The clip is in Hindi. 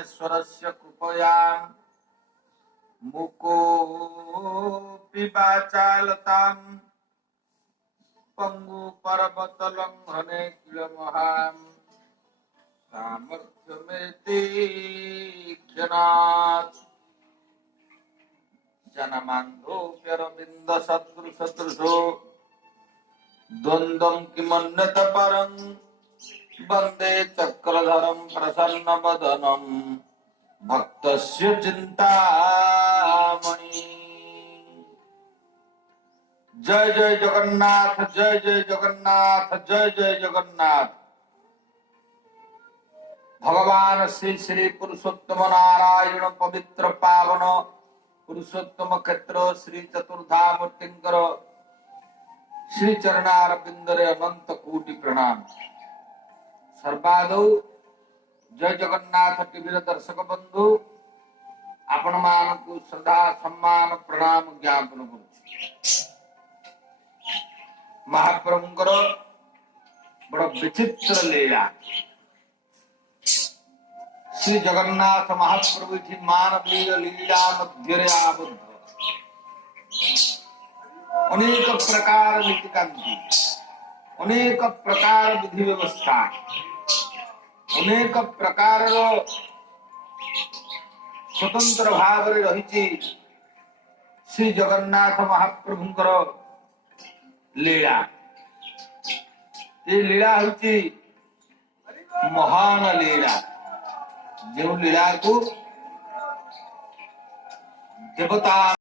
परमेश्वरस्य कृपया मुकोऽपि वाचालताम् पंगु पर्वत लंघने किलमहां सामर्थ्यमेति क्षणात् जनमान्धोऽप्यरविन्द सदृशो द्वन्द्वं किमन्यत परं वन्दे चक्रधरं प्रसन्नवदनं भक्तस्य चिन्तामणि। जय जय जगन्नाथ, जय जय जगन्नाथ, जय जय जगन्नाथ। भगवान श्री श्री पुरुषोत्तम नारायण पवित्र पावन पुरुषोत्तम क्षेत्र श्री चतुर्धामूर्तिंकर श्री चरणारविंदरे अनंत कोटि प्रणाम। सर्वादौ जय जगन्नाथ टीवी दर्शक बंधु आपण मानकु श्रद्धा सम्मान प्रणाम ज्ञापन करुछु। महाप्रभुंकर बड़ विचित्र लीला। श्री जगन्नाथ महाप्रभु की मानवीय लीला मध्य आबद्ध अनेक प्रकार नीतिकांति, अनेक प्रकार विधि व्यवस्था, अनेक प्रकार स्वतंत्र भाव रही श्री जगन्नाथ महाप्रभुंकर लीला। ये लीला हूँ महान लीला, जो लीला को देवता